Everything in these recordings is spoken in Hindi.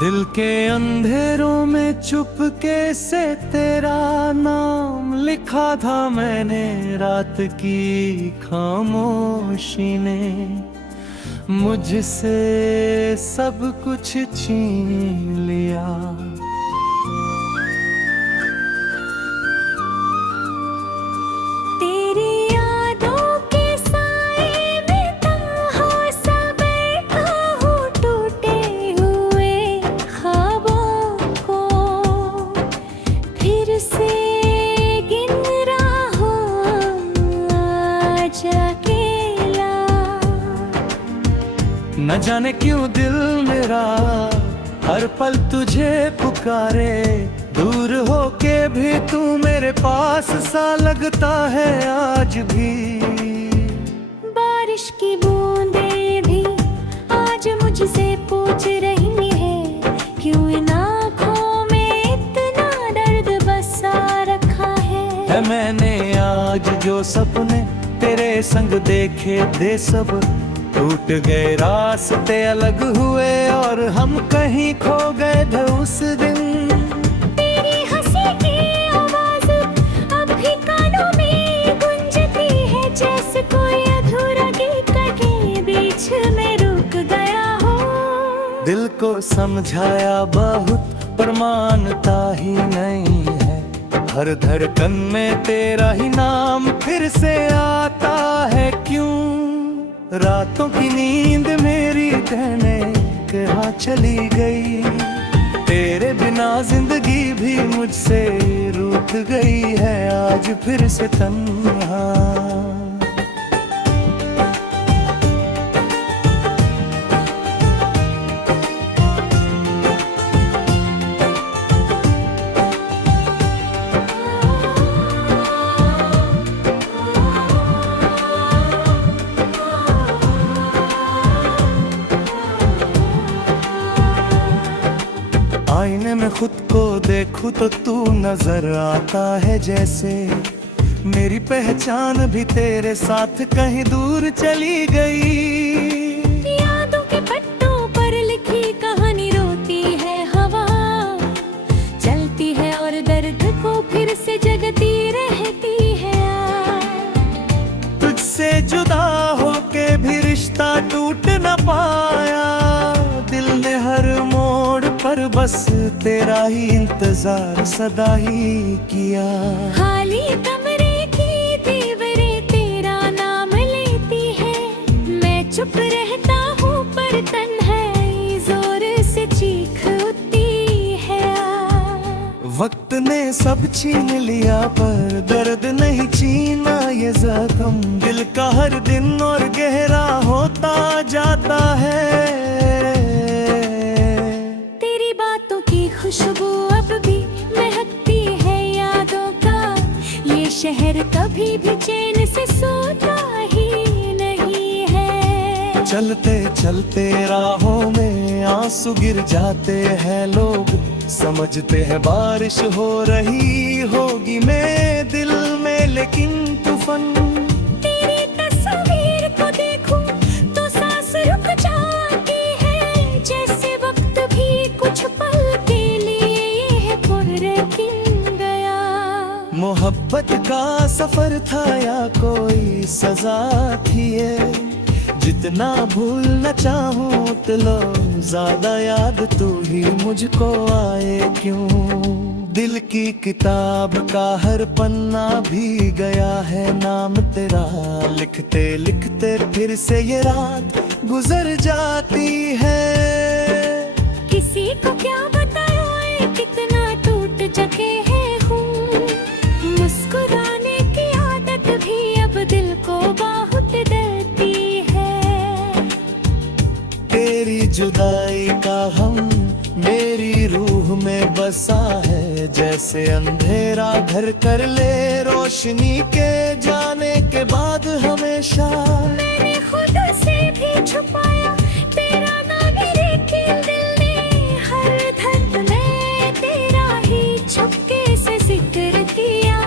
दिल के अंधेरों में चुपके से तेरा नाम लिखा था मैंने, रात की खामोशी ने मुझसे सब कुछ छीन लिया। तेरी यादों के साए में तन्हा सा बैठा हूँ, टूटे हुए ख्वाबों को फिर से गिन रहा हूँ आज अकेला। न जाने क्यों दिल मेरा हर पल तुझे पुकारे, दूर होके भी तू मेरे पास सा लगता है आज भी। बारिश की बूंदें भी आज मुझसे पूछ रही है, क्यों इन आँखों में इतना दर्द बसा रखा है। मैंने आज जो सपने तेरे संग देखे थे सब टूट गए, रास्ते अलग हुए और हम कहीं खो गए थे उस दिन। तेरी हंसी की आवाज़ अब भी कानों में गूंजती है, जैसे कोई अधूरा गीत के बीच में रुक गया हो। दिल को समझाया बहुत पर मानता ही नहीं है, हर धड़कन में तेरा ही नाम फिर से आता है क्यों। रातों की नींद मेरी कहने कहाँ चली गई, तेरे बिना जिंदगी भी मुझसे रूठ गई है आज फिर से तन्हा। आईने में खुद को देखूं तो तू नजर आता है, जैसे मेरी पहचान भी तेरे साथ कहीं दूर चली गई। यादों के पट्टों पर लिखी कहानी रोती है हवा, चलती है और दर्द को फिर से जगती रहती है। तुझसे जुदा होके भी रिश्ता टूट न पाया, दिल ने हर मोड़ पर बस तेरा ही इंतजार सदा ही किया। खाली कमरे की दीवारें तेरा नाम लेती है, मैं चुप रहता हूँ पर तन्हाई जोर से चीख उठती है। वक्त ने सब छीन लिया पर दर्द नहीं छीना ये जख्म, दिल का हर दिन और गहरा होता जाता है। तेरी बातों की खुशबू अब भी महकती है यादों का, ये शहर कभी भी चैन से सोता ही नहीं है। चलते चलते राहों में आंसू गिर जाते हैं लोग, समझते हैं बारिश हो रही होगी मेरे दिल में लेकिन तूफान। तेरी तस्वीर को देखूं तो सांस रुक जाती है, जैसे वक्त भी कुछ पल के लिए है पुरकिन गया। मोहब्बत का सफर था या कोई सजा थी ये, जितना भूलना चाहूं उतना ज्यादा याद तू ही मुझको आए क्यों। दिल की किताब का हर पन्ना भी गया है नाम तेरा, लिखते लिखते फिर से ये रात गुजर जाती है। किसी को क्या बताए कितना टूट चुके हैं हूँ, मुस्कुराने की आदत भी अब दिल को बहुत डरती है। तेरी जुदाई का हम मेरी रूह में बसा है, जैसे अंधेरा घर कर ले रोशनी के जाने के बाद हमेशा। मैंने खुद से भी छुपाया तेरा नाम, लेकिन दिल ने हर धड़कन में तेरा ही छुपके से जिक्र किया।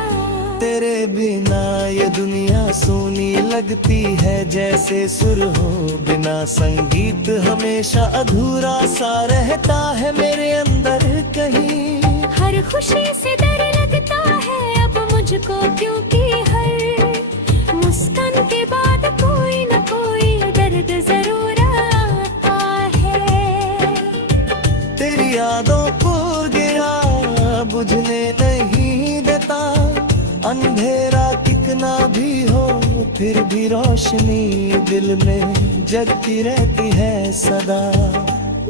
तेरे बिना ये दुनिया सूनी लगती है, जैसे सुर हो बिना संगीत हमेशा अधूरा सा रहता है मेरे अंदर कहीं। हर खुशी से डर लगता है अब मुझको, क्योंकि हर मुस्कान के बाद कोई न कोई दर्द जरूर आता है। तेरी यादों को गिरा बुझने नहीं देता, अंधेरा कितना भी हो फिर भी रोशनी दिल में जगती रहती है सदा।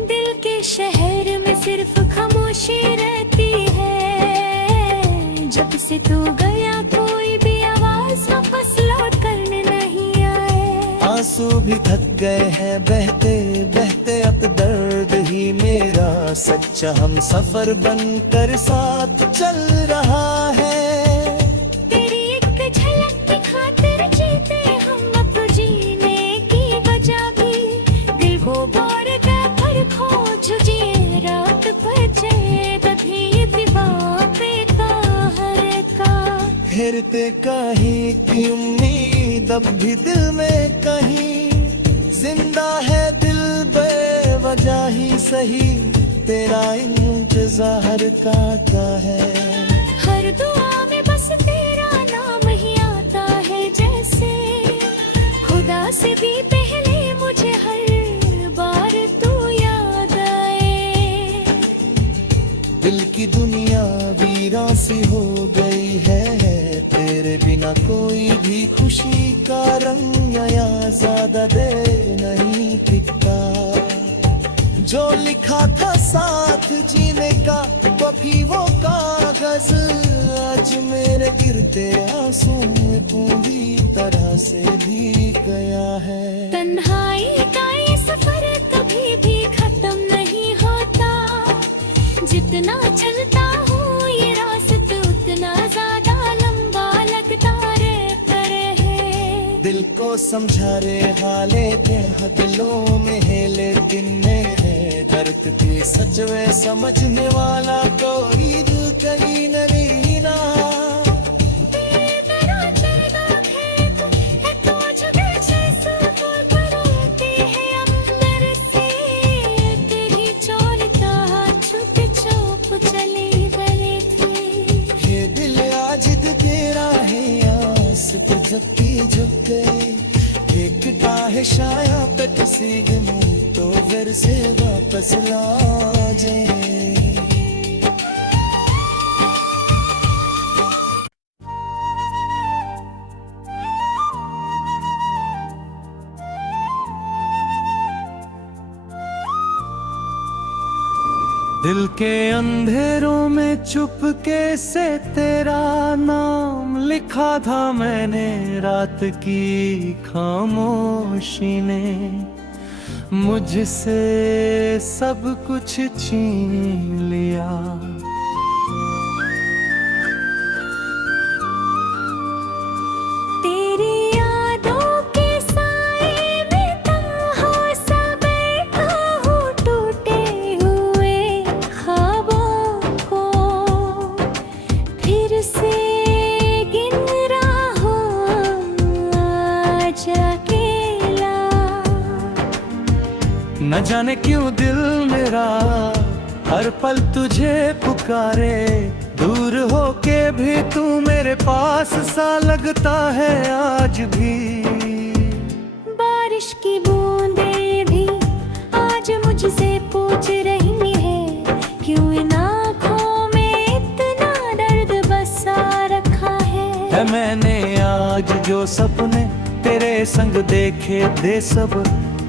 दिल के शहर में सिर्फ खामोशी रहती है, जब से तू गया कोई भी आवाज वापस लौट करने नहीं आए। आंसू भी थक गए हैं बहते बहते, अब दर्द ही मेरा सच्चा हम सफर बनकर साथ चल रहा है। तेरी एक झलक की खातिर जीते हम, अब तो जीने की वजह भी दिल को बोर कर पर खोज जिए रात बचे तभी दीवार का हर का। फिरते कहीं की उम्मीद अब भी दिल में कहीं जिंदा है, दिल बेवजह ही सही तेरा इंतजार का है। हर दुआ में बस तेरा नाम ही आता है, जैसे खुदा से भी पहले मुझे हर बार तू याद आए। दिल की दुनिया वीरान सी हो गई है, तेरे बिना कोई भी खुशी का रंग या ज्यादा दे नहीं टिकता। जो लिखा था साथ जीने का वो भी वो कागज, आज मेरे गिरते आंसू में पूरी तरह से भीग गया है। तन्हाई का ये सफर कभी भी खत्म नहीं होता, जितना चलता हूँ ये रास्ता उतना ज्यादा लंबा लगता रहता है। दिल को समझा रे हाले थे दिलों में है, लेकिन दर्द की सच में समझने वाला कोई दिल कहीं नहीं ना। ये दिल आज तेरा है आस पे झपकी झुक गई, देखता है शाया पे किसी मुंह तो फिर से वापस ला जाए। दिल के अंधेरों में चुपके से तेरा नाम लिखा था मैंने, रात की खामोशी ने मुझसे सब कुछ छीन लिया। तेरी यादों के साए में तन्हा सा बैठा हूँ, टूटे हुए ख्वाबों को फिर से गिन रहा हूँ आज अकेला। न जाने क्यों दिल मेरा हर पल तुझे पुकारे, दूर होके भी तू मेरे पास सा लगता है आज भी। बारिश की बूंदें भी आज मुझसे पूछ रही है, क्यों इन आँखों में इतना दर्द बसा रखा है। मैंने आज जो सपने तेरे संग देखे थे सब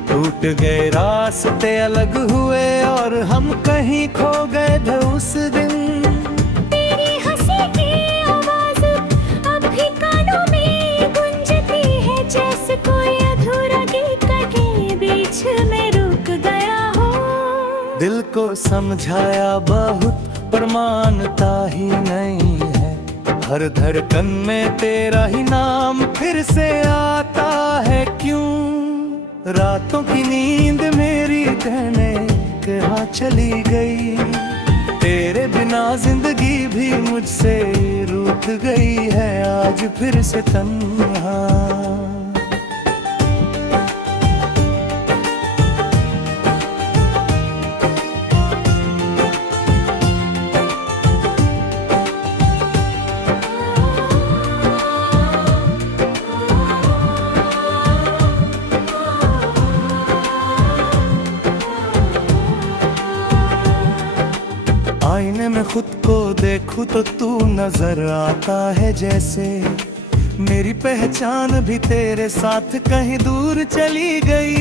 टूट गए, रास्ते अलग हुए और हम कहीं खो गए थे उस दिन। तेरी हंसी की आवाज अब भी कानों में गूंजती है, जैसे कोई अधूरा गीत के बीच में रुक गया हो। दिल को समझाया बहुत पर मानता ही नहीं है, हर धड़कन में तेरा ही नाम फिर से आता है क्यों। रातों की नींद मेरी कहने कहाँ चली गई, तेरे बिना जिंदगी भी मुझसे रूठ गई है आज फिर से तन्हा। आईने में खुद को देखूं तो तू नजर आता है जैसे मेरी पहचान भी तेरे साथ कहीं दूर चली गई।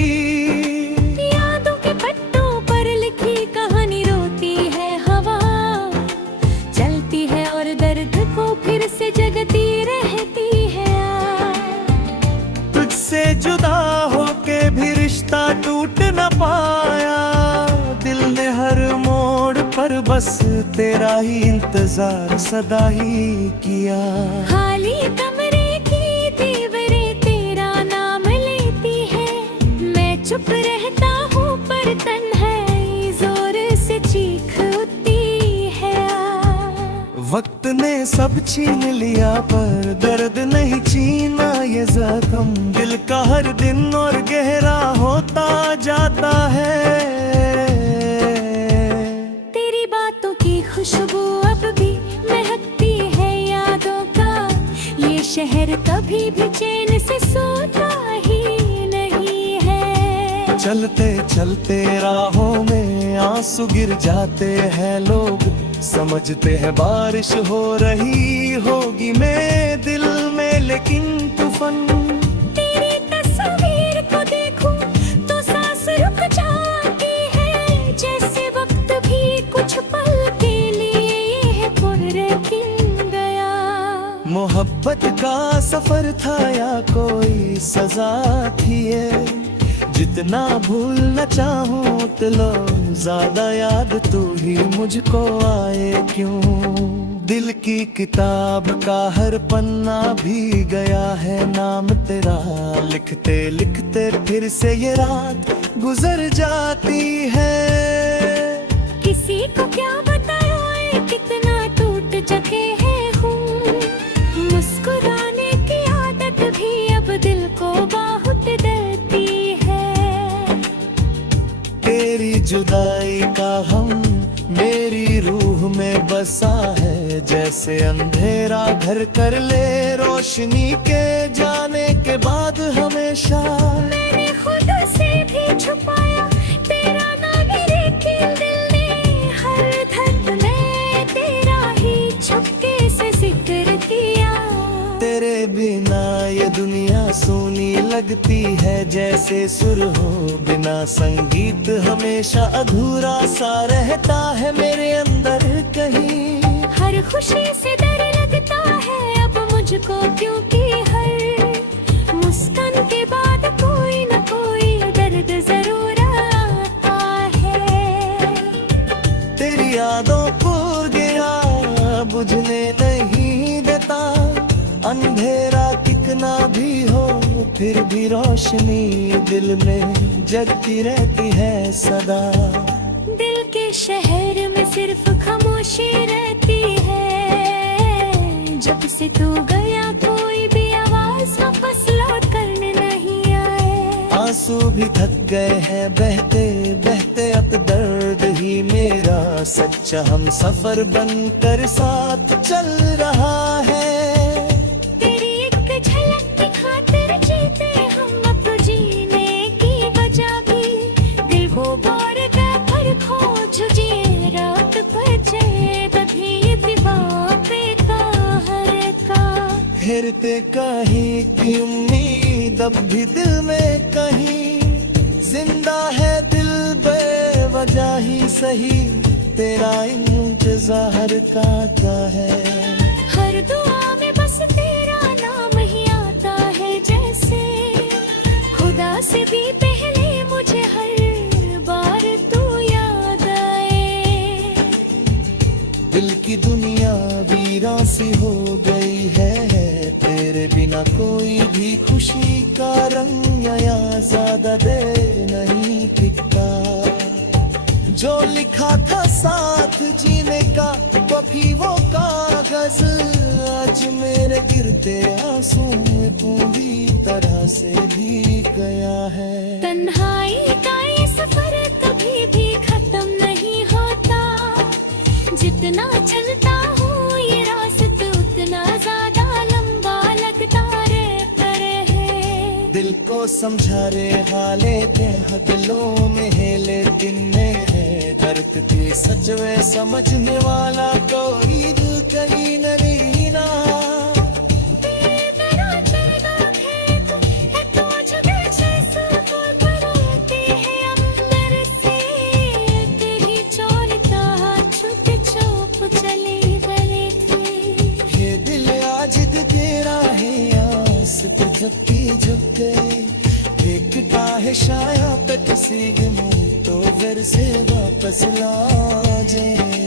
यादों के पट्टों पर लिखी कहानी रोती है हवा, चलती है और दर्द को फिर से जगती रहती है। तुझसे जुदा होके भी रिश्ता टूट न पाया, दिल ने हर मोड़ पर बस तेरा ही इंतजार सदा ही किया। खाली कमरे की दीवारें तेरा नाम लेती है, मैं चुप रहता हूँ पर तन्हाई जोर से चीख उठती है। वक्त ने सब छीन लिया पर दर्द नहीं छीना ये जख्म, दिल का हर दिन और गहरा होता जाता है। खुशबू अब भी महकती है यादों का, ये शहर कभी भी चैन से सोता ही नहीं है। चलते चलते राहों में आंसू गिर जाते हैं लोग, समझते हैं बारिश हो रही होगी मेरे दिल में, लेकिन तूफान तेरी तस्वीर को देखूं तो सांस रुक जाती है, जैसे वक्त भी कुछ पल मोहब्बत का सफर था या कोई सजा थी ये, जितना भूलना चाहूं उतना ज्यादा याद तू ही मुझको आए क्यों। दिल की किताब का हर पन्ना भी गया है नाम तेरा, लिखते लिखते फिर से ये रात गुजर जाती है। किसी को क्या बताया कितना टूट चुके हैं, मुस्कुराने की आदत भी अब दिल को बहुत डरती है। तेरी जुदाई का हम मेरी रूह में बसा है, जैसे अंधेरा घर कर ले रोशनी के जाने के बाद हमेशा। मैंने खुद से भी छुपाया तेरा नाम, लेकिन दिल ने हर धड़कन में तेरा ही छुपके से जिक्र किया। तेरे बिना ये दुनिया सूनी लगती है, जैसे सुर हो बिना संगीत, हमेशा अधूरा सा रहता है मेरे अंदर कहीं। हर खुशी से डर लगता है अब मुझको, क्योंकि हर मुस्कान के बाद कोई न कोई दर्द जरूर आता है। तेरी यादों को गया बुझने नहीं देता, अंधेरा कितना भी हो फिर भी रोशनी दिल में जगती रहती है सदा। दिल के शहर में सिर्फ खामोशी रहती है, जब से तू गया कोई भी आवाज वापस लौट करने नहीं आए। आंसू भी थक गए हैं बहते बहते, अब दर्द ही मेरा सच्चा हम सफर बनकर साथ चल रहा है। फिरते कहीं की उम्मीद अब भी दिल में कहीं जिंदा है, दिल बेवजह ही सही तेरा इंतजार का है। हर दुआ में बस तेरा नाम ही आता है, जैसे खुदा से भी पहले मुझे हर बार तू याद आए। दिल की दुनिया वीरान सी हो गई है, तेरे बिना कोई भी खुशी का रंग या ज्यादा देर नहीं टिकता। जो लिखा था साथ जीने का कभी वो कागज, आज मेरे गिरते आंसू में पूरी तरह से भीग गया है। तन्हाई का ये सफर कभी भी खत्म नहीं होता, जितना चलता हूँ ये रास्ता उतना ज्यादा लंबा लगता है। दिल को समझा रे हाले ते दिलों में हेले तिन्ने है, दर्द की सच में समझने वाला कोई दिल कहीं नहीं ना। झुकी झुक गई देखता है शाया पे किसी मुंह तो घर से वापस ला जाए।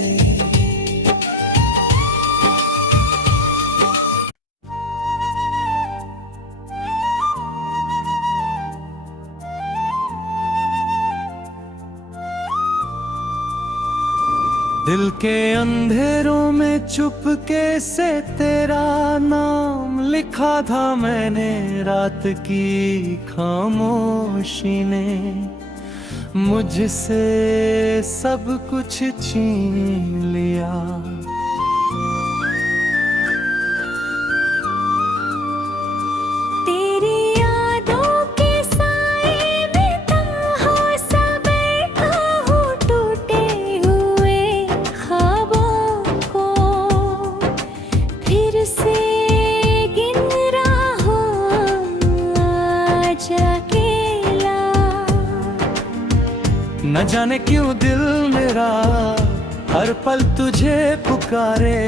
दिल के अंधेरों में चुपके से तेरा नाम लिखा था मैंने, रात की खामोशी ने मुझसे सब कुछ छीन लिया। न जाने क्यों दिल मेरा हर पल तुझे पुकारे,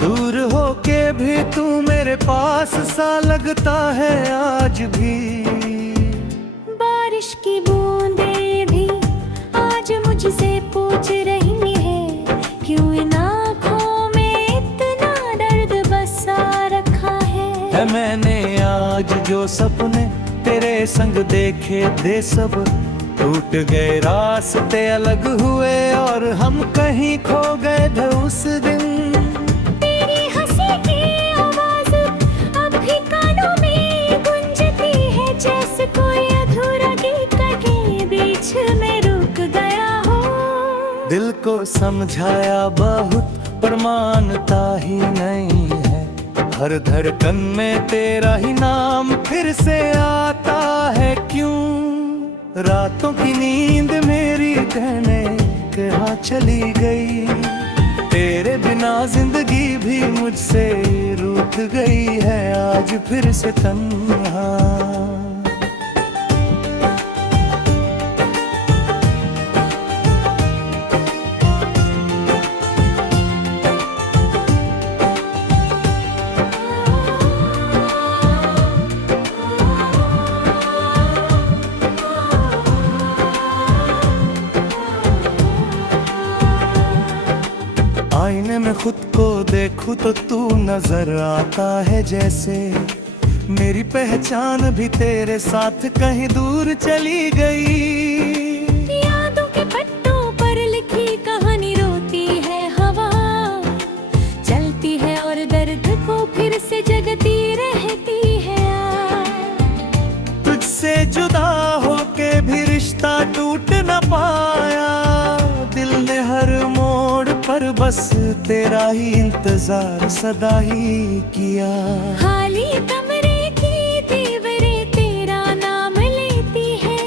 दूर होके भी तू मेरे पास सा लगता है आज भी। बारिश की बूंदें भी आज मुझसे पूछ रही है, क्यों इन आँखों में इतना दर्द बसा रखा है। मैंने आज जो सपने तेरे संग देखे थे सब टूट गए, रास्ते अलग हुए और हम कहीं खो गए थे उस दिन। तेरी हंसी की आवाज अब भी कानों में गूंजती है, जैसे कोई अधूरा गीत के बीच में रुक गया हो। दिल को समझाया बहुत पर मानता ही नहीं है, हर धड़कन में तेरा ही नाम फिर से आता है क्यों। रातों की नींद मेरी कहने कहाँ चली गई, तेरे बिना जिंदगी भी मुझसे रूठ गई है आज फिर से तन्हा। आईने में खुद को देखूं तो तू नजर आता है जैसे, मेरी पहचान भी तेरे साथ कहीं दूर चली गई। यादों के पट्टों पर लिखी कहानी रोती है हवा, चलती है और दर्द को फिर से जगती रहती है। तुझसे जुदा होके भी रिश्ता टूट न पाया, दिल ने हर मोड़ पर बस तेरा ही इंतजार सदा ही किया। खाली कमरे की दीवारें तेरा नाम लेती है,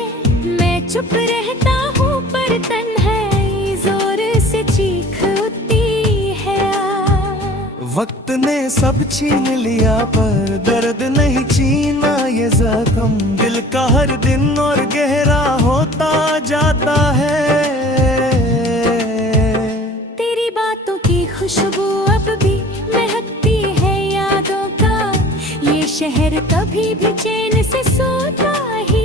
मैं चुप रहता हूँ पर तन्हाई जोर से चीख उठती है। वक्त ने सब छीन लिया पर दर्द नहीं छीना ये जख्म, दिल का हर दिन और गहरा होता जाता है। खुशबू अब भी महकती है यादों का, ये शहर कभी भी चैन से सोता ही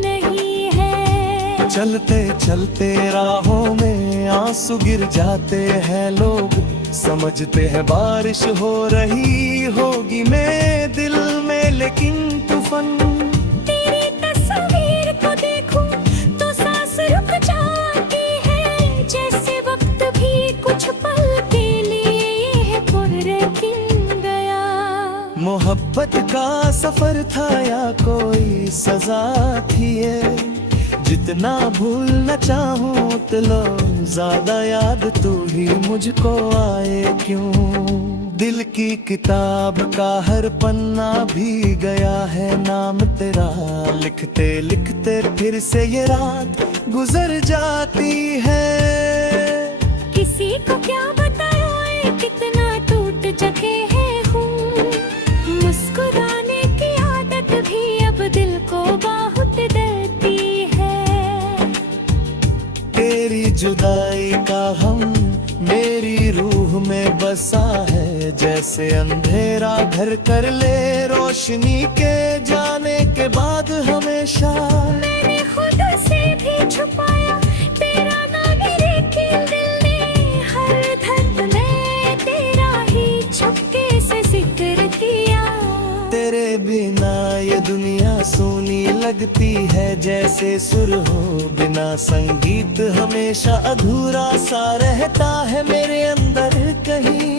नहीं है। चलते चलते राहों में आंसू गिर जाते हैं लोग, समझते हैं बारिश हो रही होगी मेरे दिल में लेकिन तूफान। तेरी तस्वीर को देखूं तो सांस रुक जाती है, जैसे वक्त भी कुछ मोहब्बत का सफर था या कोई सजा थी ये, जितना भूलना चाहूं उतना ज्यादा याद तू ही मुझको आए क्यों। दिल की किताब का हर पन्ना भी गया है नाम तेरा, लिखते लिखते फिर से ये रात गुजर जाती है। किसी को क्या बताया कितना टूट चुके हैं हूँ, मुस्कुराने की आदत भी अब दिल को बहुत डरती है। तेरी जुदाई का हम मेरी रूह में बसा है, जैसे अंधेरा घर कर ले रोशनी के जाने के बाद हमेशा। मैंने खुद से भी छुपाया तेरा नाम, लेकिन दिल ने हर धड़कन में तेरा ही चुपके से जिक्र किया। तेरे बिना ये दुनिया सूनी लगती है, जैसे सुर हो बिना संगीत, हमेशा अधूरा सा रहता है मेरे अंदर कहीं।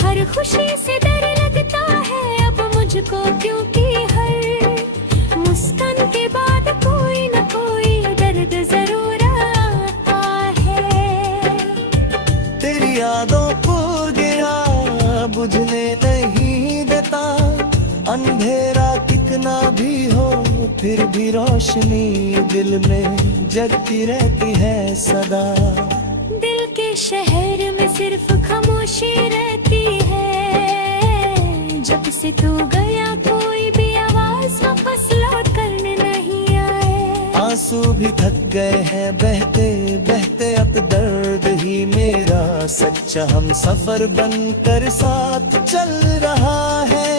हर खुशी से डर लगता है अब मुझको, क्योंकि हर मुस्कान के बाद कोई न कोई दर्द जरूर आता है। तेरी यादों को गया बुझने नहीं देता, अंधेरा कितना भी हो फिर भी रोशनी दिल में जगती रहती है सदा। दिल के शहर में सिर्फ खामोशी रहती है, जब से तू गया कोई भी आवाज वापस लौट करने नहीं आए। आंसू भी थक गए हैं बहते बहते, अब दर्द ही मेरा सच्चा हम सफर बनकर साथ चल रहा है।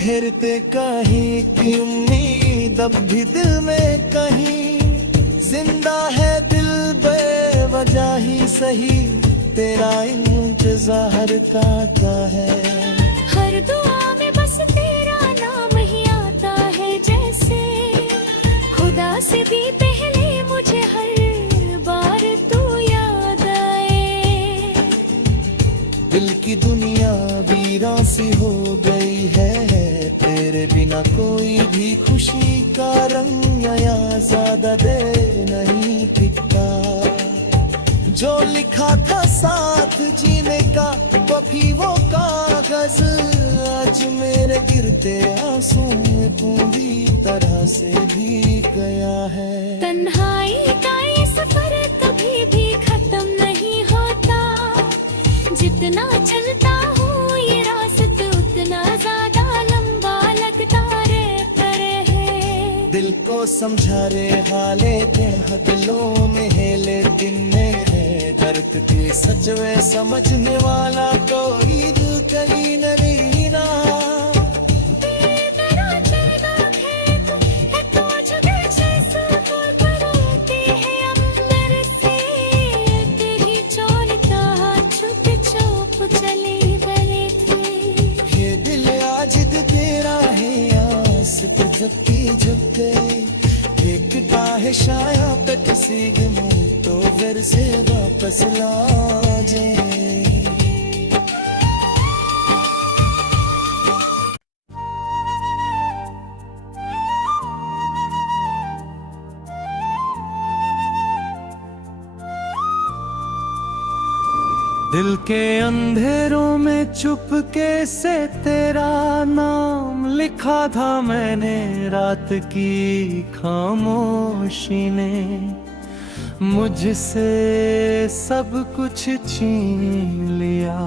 फिरते कहीं की उम्मीद अब भी दिल में कहीं जिंदा है, दिल बेवजह ही सही तेरा इंतजार का है। हर दुआ में बस तेरा नाम ही आता है, जैसे खुदा से भी पहले मुझे हर बार तू याद आए। दिल की दुनिया वीरान सी हो गई है, तेरे बिना कोई भी खुशी का रंग या ज्यादा देर नहीं टिकता। जो लिखा था साथ जीने का वो भी वो कागज, आज मेरे गिरते आंसू में पूरी तरह से भीग गया है। तन्हाई का ये सफर कभी भी खत्म नहीं होता, जितना चलता हूँ ये रास्ता उतना ज्यादा लंबा लगता रहता है। दिल को समझा रे हाले ते दिलों में हेले तिन्ने है, दर्द की सच में समझने वाला कोई दिल कहीं नहीं ना। झपकी झुक गई देखता है शाया पे किसी मुंह तो घर से वापस ला जाए। दिल के अंधेरों में चुपके से तेरा नाम लिखा था मैंने, रात की खामोशी ने मुझसे सब कुछ छीन लिया।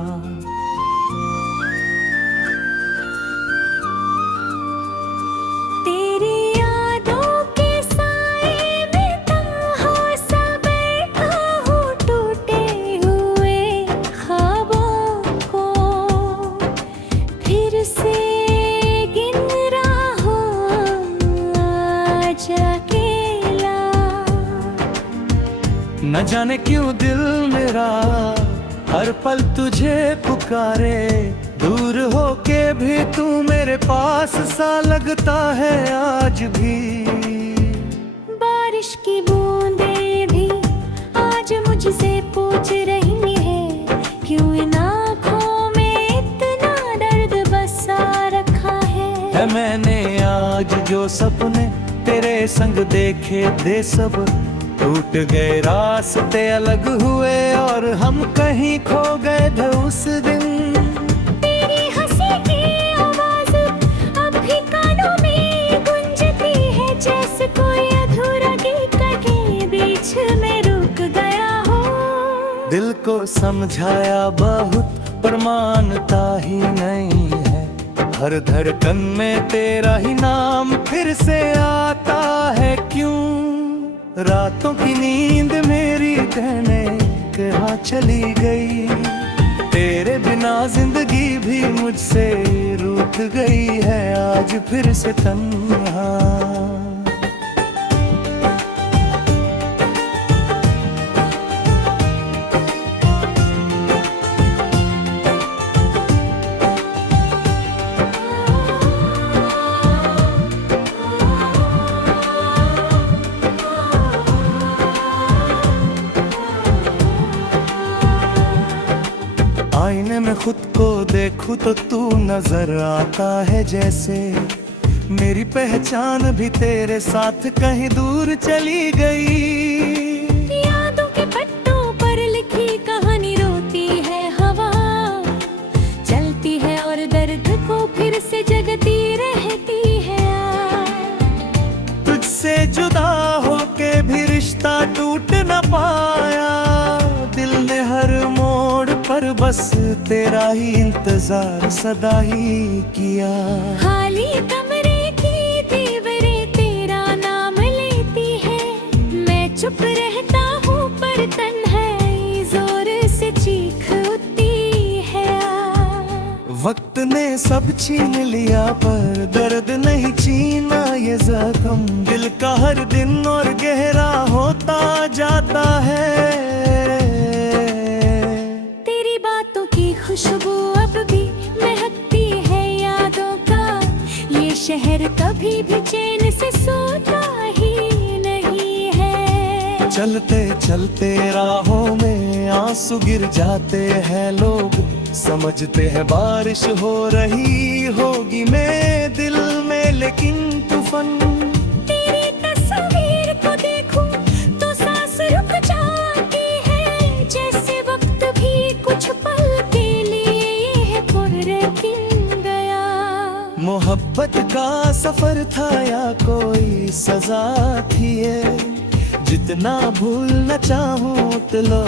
न जाने क्यों दिल मेरा हर पल तुझे पुकारे, दूर होके भी तू मेरे तेरे पास सा लगता है आज भी। बारिश की बूंदें भी आज मुझसे पूछ रही है, क्यों इन आँखों में इतना दर्द बसा रखा है। मैंने आज जो सपने तेरे संग देखे थे सब टूट गए, रास्ते अलग हुए और हम कहीं खो गए थे उस दिन। तेरी हंसी की आवाज अब भी कानों में गूंजती है, जैसे कोई अधूरा गीत के बीच में रुक गया हो। दिल को समझाया बहुत पर मानता ही नहीं है, हर धड़कन में तेरा ही नाम फिर से आता है क्यों। रातों की नींद मेरी कहने कहाँ चली गई, तेरे बिना जिंदगी भी मुझसे रूठ गई है आज फिर से तन्हा। आईने में खुद को देखूं तो तू नजर आता है जैसे, मेरी पहचान भी तेरे साथ कहीं दूर चली गई। यादों के पट्टों पर लिखी कहानी रोती है हवा, चलती है और दर्द को फिर से जगती रहती है। तुझसे जुदा होके भी रिश्ता टूट न पाया, दिल ने हर मोड़ पर बस तेरा ही इंतजार सदा ही किया। खाली कमरे की दीवारें तेरा नाम लेती है, मैं चुप रहता हूँ पर तन्हाई जोर से चीख उठती है। वक्त ने सब छीन लिया पर दर्द नहीं छीना ये जख्म, दिल का हर दिन और गहरा होता जाता है। खुशबू अब भी महकती है यादों का, ये शहर कभी भी चैन से सोता ही नहीं है। चलते चलते राहों में आंसू गिर जाते हैं लोग, समझते हैं बारिश हो रही होगी मेरे दिल में, लेकिन तूफान तेरी तस्वीर को देखूं तो सांस रुक जाती है, जैसे वक्त भी कुछ पल मोहब्बत का सफर था या कोई सजा थी ये, जितना भूलना चाहूं उतना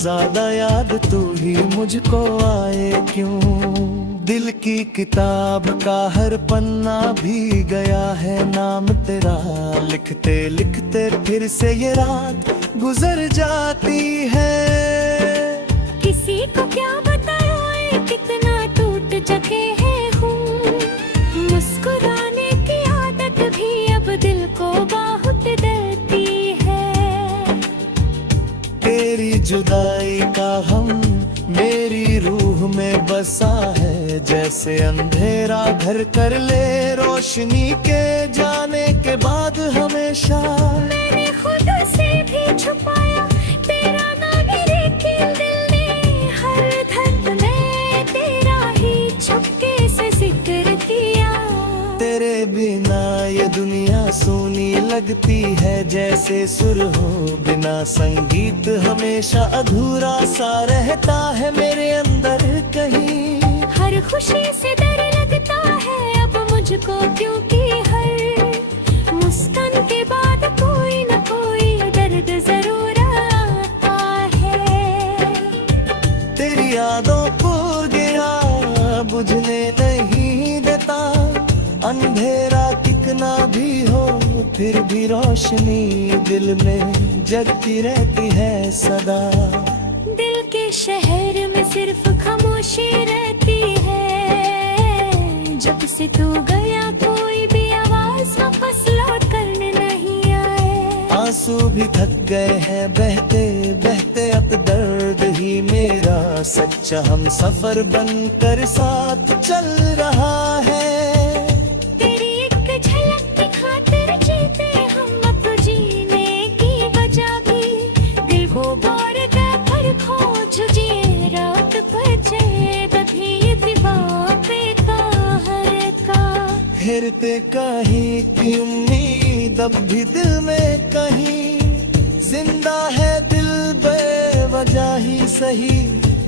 ज्यादा याद तू ही मुझको आए क्यों। दिल की किताब का हर पन्ना भी गया है नाम तेरा, लिखते लिखते फिर से ये रात गुजर जाती है। किसी को क्या बताए कितना टूट चुके हैं हूँ, मुस्कुराने की आदत भी अब दिल को बहुत डरती है। तेरी जुदाई का हम मेरी रूह में बसा है, जैसे अंधेरा घर कर ले रोशनी के जाने के बाद हमेशा। मैंने खुद से भी छुपाया तेरा नाम, लेकिन दिल ने हर धड़कन में तेरा ही छुपके से जिक्र किया। तेरे बिना ये दुनिया सूनी लगती है, जैसे सुर हो बिना संगीत, हमेशा अधूरा सा रहता है मेरे अंदर कहीं। हर खुशी से डर लगता है अब मुझको, क्योंकि हर मुस्कान के बाद कोई न कोई दर्द जरूर आता है। तेरी यादों को गिरा बुझने नहीं देता, अंधेरा कितना भी हो फिर भी रोशनी दिल में जगती रहती है सदा। दिल के शहर में सिर्फ खामोशी रहती है, जब से तू गया कोई भी आवाज वापस लौट करने नहीं आए। आंसू भी थक गए हैं बहते बहते, अब दर्द ही मेरा सच्चा हम सफर बनकर साथ चल रहा है। ठहरते कहीं की उम्मीद अब भी दिल में कहीं जिंदा है दिल बेवजह ही सही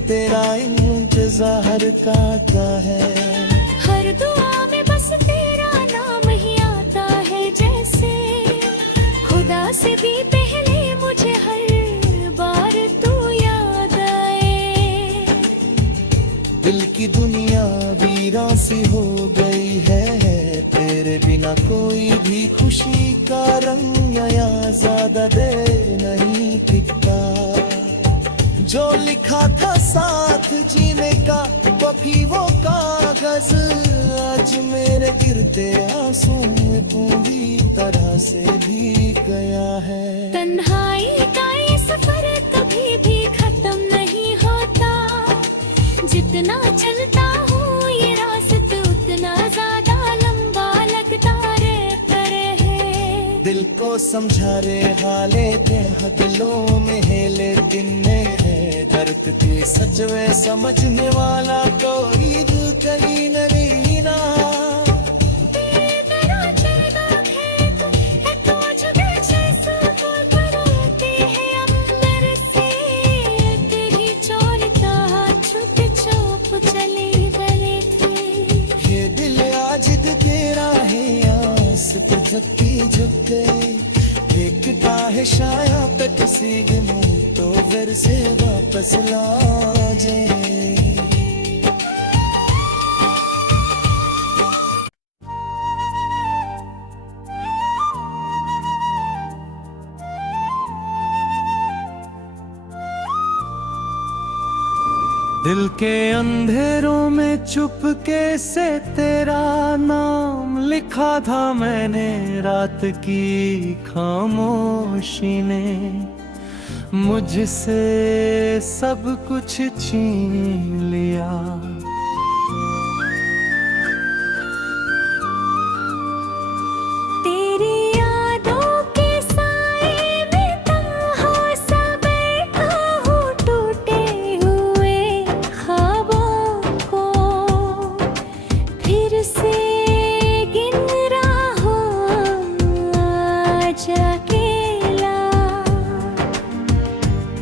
तेरा इंतजार का है। हर दुआ में बस तेरा नाम ही आता है जैसे खुदा से भी पहले मुझे हर बार तू याद आए। दिल की दुनिया वीरान सी हो गई है तेरे बिना कोई भी खुशी का रंग या ज्यादा देर नहीं टिकता। जो लिखा था साथ जीने का वो भी वो कागज आज मेरे गिरते आंसू में पूरी तरह से भीग गया है। तन्हाई का ये सफर कभी भी खत्म नहीं होता जितना चलता हूँ ये रास्ता उतना ज्यादा लंबा लगता रहता है। दिल को समझा रे हाले देह दिलों में हेले तिन्ने है दर्द की सजवे समझने वाला कोई दिल कहीं नहीं ना। झुकी झुक गई देखता है शाया पे किसी मुंह तो घर से वापस ला जाए। दिल के अंधेरों में चुपके से तेरा नाम लिखा था मैंने रात की खामोशी ने मुझसे सब कुछ छीन लिया।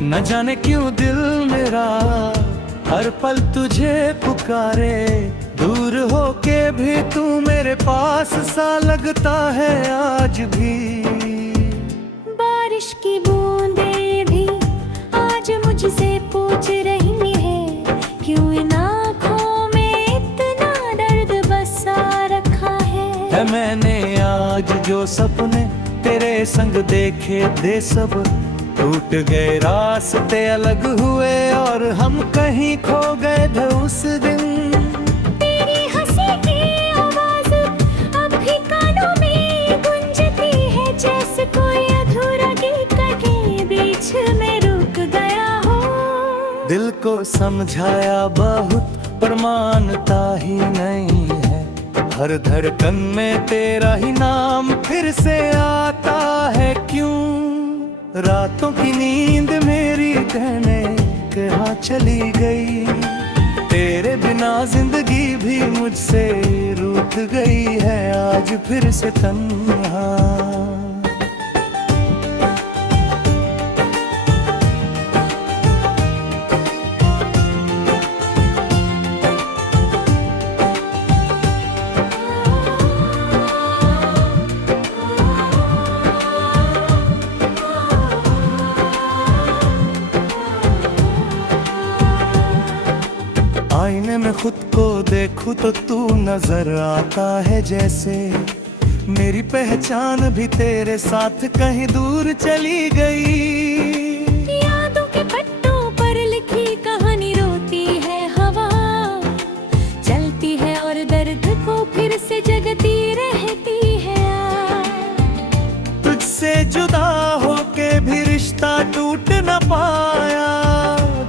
न जाने क्यों दिल मेरा हर पल तुझे पुकारे दूर होके भी तू मेरे पास सा लगता है आज भी। बारिश की बूंदें भी आज मुझसे पूछ रही है क्यों इन आँखों में इतना दर्द बसा रखा है। मैंने आज जो सपने तेरे संग देखे थे सब टूट गए रास्ते अलग हुए और हम कहीं खो गए थे उस दिन। तेरी हंसी की आवाज अब भी कानों में गूंजती है जैसे कोई अधूरा गीत के बीच में रुक गया हो। दिल को समझाया बहुत पर मानता ही नहीं है हर धड़कन में तेरा ही नाम फिर से आता है क्यों। रातों की नींद मेरी कहने कहाँ चली गई तेरे बिना जिंदगी भी मुझसे रूठ गई है आज फिर से तन्हा। आईने में खुद को देखूं तो तू नजर आता है जैसे मेरी पहचान भी तेरे साथ कहीं दूर चली गई। यादों के पट्टों पर लिखी कहानी रोती है हवा चलती है और दर्द को फिर से जगती रहती है। तुझसे जुदा होके भी रिश्ता टूट न पाया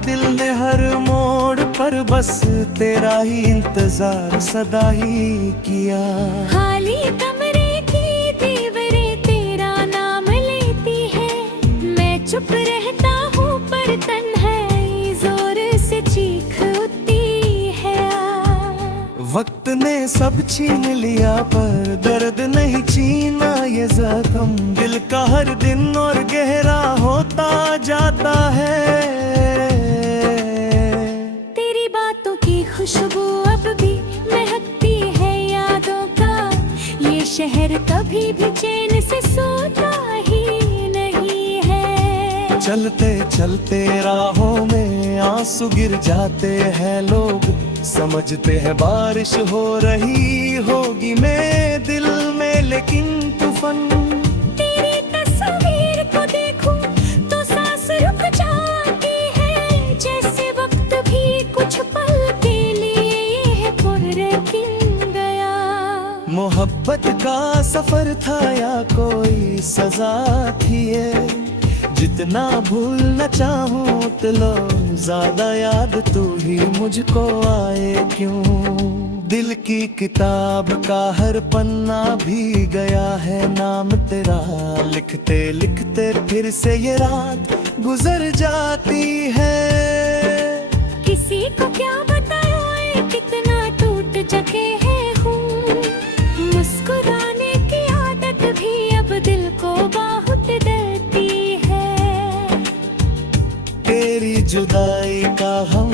दिल ने हर मोड़ पर बस तेरा ही इंतजार सदा ही किया। खाली कमरे की दीवारें तेरा नाम लेती है मैं चुप रहता हूँ पर तन्हाई जोर से चीख उठती है। वक्त ने सब छीन लिया पर दर्द नहीं छीना ये जख्म दिल का हर दिन और गहरा होता जाता है। तेरी बातों की खुशबू अब भी महकती है यादों का, ये शहर कभी भी चैन से सोता ही नहीं है। चलते चलते राहों में आंसू गिर जाते हैं लोग, समझते हैं बारिश हो रही होगी मेरे दिल में, लेकिन तूफान तेरी तस्वीर को देखूं तो सांस रुक जाती है, जैसे वक्त भी कुछ पल के लिए है पुरकिन गया। मोहब्बत का सफर था या कोई सजा थी ये, जितना भूलना चाहूं उतना ज्यादा याद तू ही मुझको आए क्यों। दिल की किताब का हर पन्ना भी गया है नाम तेरा, लिखते लिखते फिर से ये रात गुजर जाती है। किसी को क्या बताए कितना टूट चुके हैं हूँ, मुस्कुराने की आदत भी अब दिल को बहुत डरती है। तेरी जुदाई का हम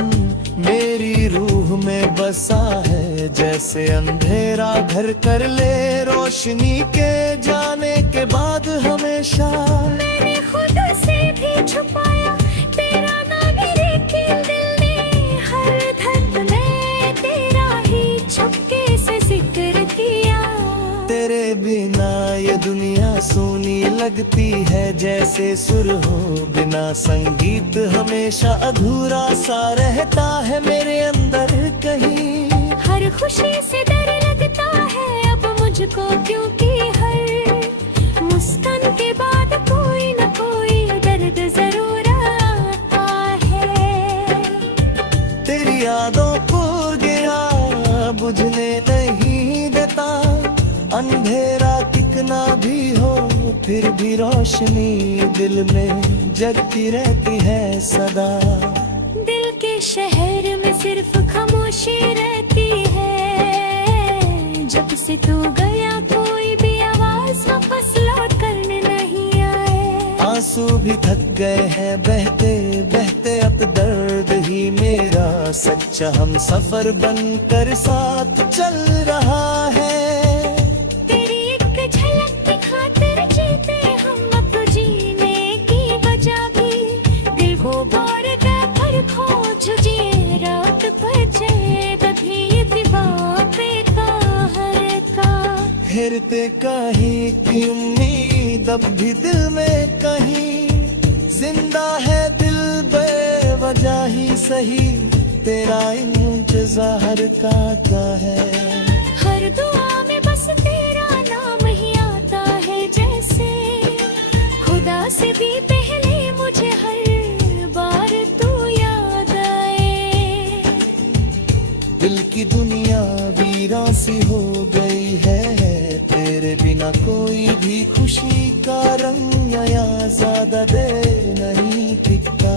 मेरी रूह में बसा है, जैसे अंधेरा घर कर ले रोशनी के जाने के बाद हमेशा। मैंने खुद से भी छुपाया तेरा नाम, लेकिन दिल ने हर धड़कन में तेरा ही छुपके से जिक्र किया। तेरे बिना ये दुनिया सूनी लगती है, जैसे सुर हो बिना संगीत, हमेशा अधूरा सा रहता है मेरे अंदर कहीं। हर खुशी से डर लगता है अब मुझको, क्योंकि हर मुस्कान के बाद कोई न कोई दर्द जरूर आता है। तेरी यादों को गया बुझने नहीं देता, अंधेरा कितना भी हो फिर भी रोशनी दिल में जगती रहती है सदा। दिल के शहर में सिर्फ खामोशी रहती है, जब से तू गया कोई भी आवाज वापस लौट करने नहीं आए। आंसू भी थक गए हैं बहते बहते, अब दर्द ही मेरा सच्चा हम सफर बनकर साथ चल रहा है। फिरते कहीं की उम्मीद अब भी दिल में कहीं जिंदा है, दिल बेवजह ही सही तेरा इंतजार का है। हर दुआ में बस तेरा नाम ही आता है, जैसे खुदा से भी पहले मुझे हर बार तू याद आए। दिल की दुनिया वीरान सी हो गई है, तेरे बिना कोई भी खुशी का रंग या ज्यादा देर नहीं टिकता।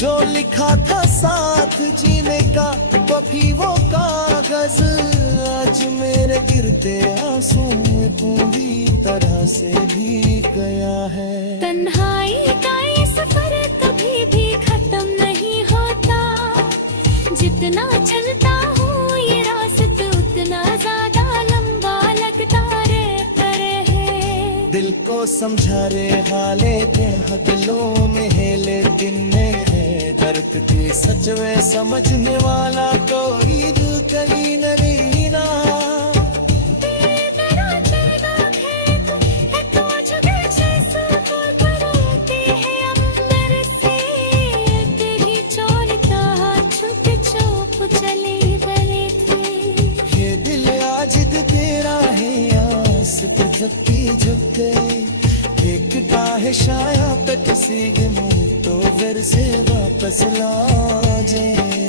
जो लिखा था साथ जीने का वो भी वो कागज, आज मेरे गिरते आंसू में पूरी तरह से भीग गया है। तन्हाई का ये सफर कभी भी खत्म नहीं होता, जितना चलता हूँ ये रास्ता उतना ज्यादा लंबा लगता रहता है। दिल को समझा रे हाले थे दिलों में हेले दिन में है, दर्द की सच में समझने वाला कोई दिल कहीं नहीं ना। झुकी झुक गई देखता है शाया पे किसी के मुंह तो फिर से वापस ला जाए।